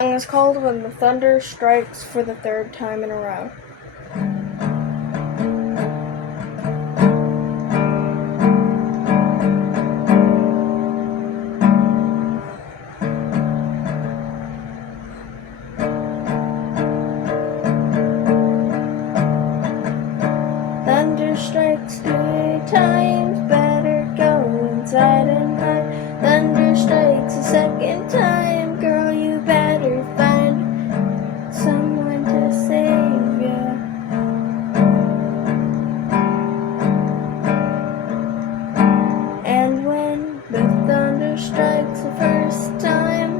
song is called When the Thunder Strikes for the Third Time in a Row. Thunder strikes 3 times, better go inside and hide. Thunder strikes a second time, girl, you better find someone to save ya. And when the thunder strikes the first time,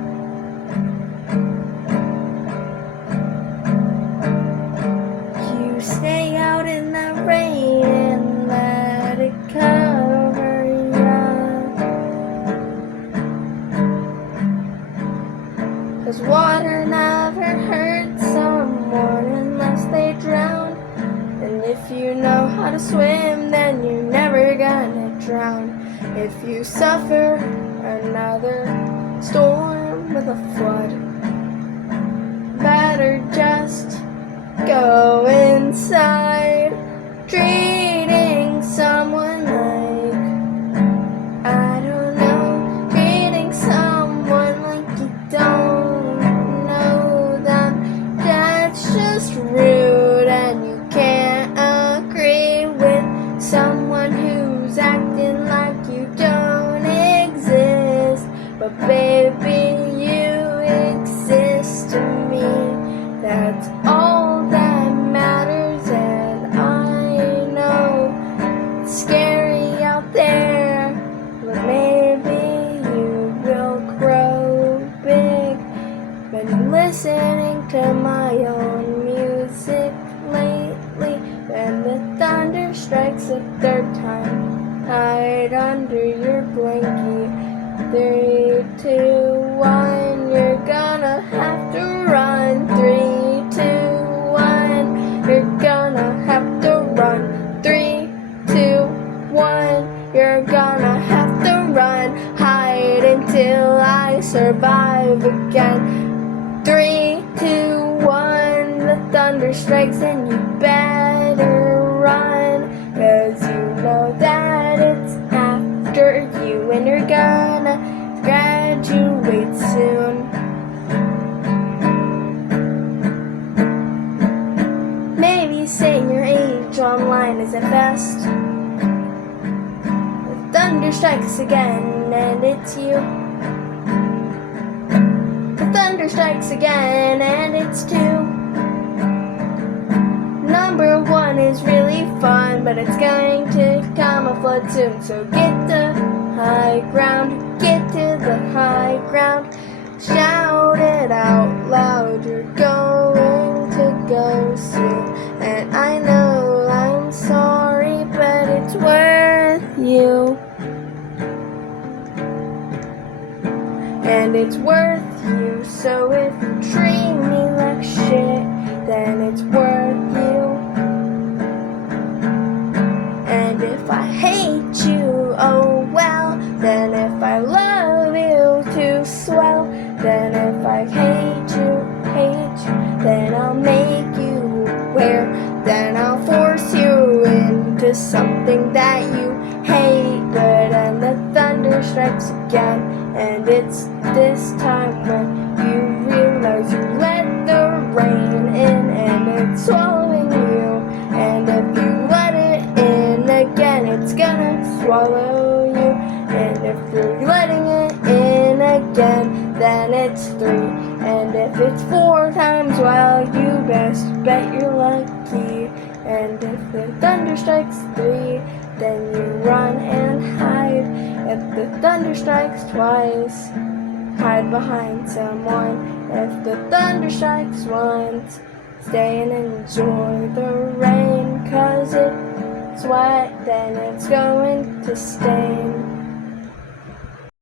you stay out in the rain and let it cover ya. 'Cause water never hurts someone unless they drown. And if you know how to swim, then you're never gonna drown. If you suffer another storm with a flood, better just go inside, treating someone like, I don't know, treating someone like you don't know them. That's just rude, and you can't agree with someone who's acting like you don't exist. But baby, you exist to me. That's all that matters, and I know it's scary out there, but maybe you will grow big. Been listening to my own music lately. When the thunder strikes a third time, hide under your blankie. 3, 2, 1, you're gonna have to run. 3, 2, 1, you're gonna have to run. 3, 2, 1, you're gonna have to run. Hide until I survive again. 3, 2, 1, the thunder strikes and you better run. 'Cause you know that it's after you and you're gonna graduate soon. Maybe saying your age online isn't best. The thunder strikes again and it's you. The thunder strikes again and it's 2. Number 1 is really fun, but it's going to come a flood soon. So get the high ground, get to the high ground. Shout it out loud, you're going to go soon. And I know I'm sorry, but it's worth you. And it's worth you, so if you treat me like shit, then it's worth you. And if I hate you, oh well. Then if I love you to swell, then if I hate you, then I'll make you wear. Then I'll force you into something that you hate. But then the thunder strikes again, and it's this time when you realize you let the rain in and it's swallowing you. And if you let it in again, it's gonna swallow you. And if you're letting it in again, then it's 3. And if it's 4 times, well, you best bet you're lucky. And if the thunder strikes 3, then you run and hide. If the thunder strikes twice, hide behind someone. If the thunder strikes once, stay and enjoy the rain. 'Cause it's wet, then it's going to stain.